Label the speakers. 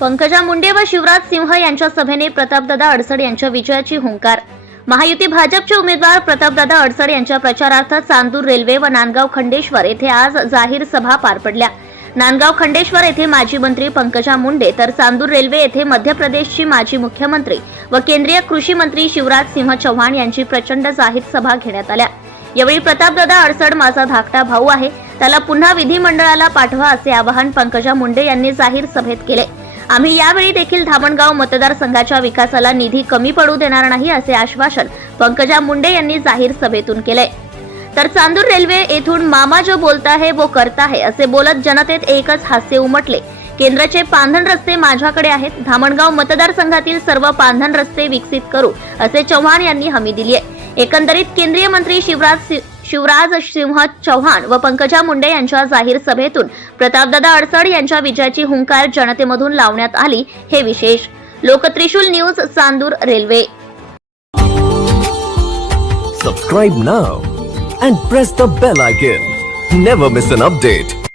Speaker 1: पंकजा मुंडे व शिवराज सिंह यांच्या सभेने प्रतापदादा अडसड यांच्या विजयाची हुंकार. महायुती भाजपचे उमेदवार प्रतापदादा अडसड यांच्या प्रचारार्थ चांदूर रेल्वे व नांदगाव खंडेश्वर येथे आज जाहीर सभा पार पडल्या. नांदगाव खंडेश्वर येथे माजी मंत्री पंकजा मुंडे तर चांदूर रेल्वे येथे मध्य प्रदेशची माजी मुख्यमंत्री व केंद्रीय कृषी मंत्री शिवराज सिंह चौहान यांची प्रचंड जाहीर सभा घेण्यात आल्या. यावेळी प्रतापदादा अडसड माझा धाकटा भाऊ आहे त्याला पुन्हा विधिमंडळाला पाठवा असे आवाहन पंकजा मुंडे यांनी जाहीर सभेत केले. आम्ही यावेळी देखील धामणगाव मतदारसंघाच्या विकासाला निधी कमी पडू देणार नाही असे आश्वासन पंकजा मुंडे यांनी जाहीर सभेतून केले तर चांदूर रेल्वे येथून मामा जो बोलता है वो करता है असे बोलत जनतेत एकच हास्य उमटले. केंद्राचे पांधन रस्ते माझ्याकडे आहेत धामणगाव मतदारसंघातील सर्व पांधन रस्ते विकसित करू असे चव्हाण यांनी हमी दिली आहे. एकंदरीत केंद्रीय मंत्री शिवराज शिवराज सिंह चौहान व पंकजा मुंडे यांच्या जाहीर सभेतून प्रतापदादा अडसड यांच्या विजयाची हुंकार जनतेमधून लावण्यात आली हे विशेष. Loktrishul news Chandur railway.
Speaker 2: Subscribe now and press the bell icon never miss an update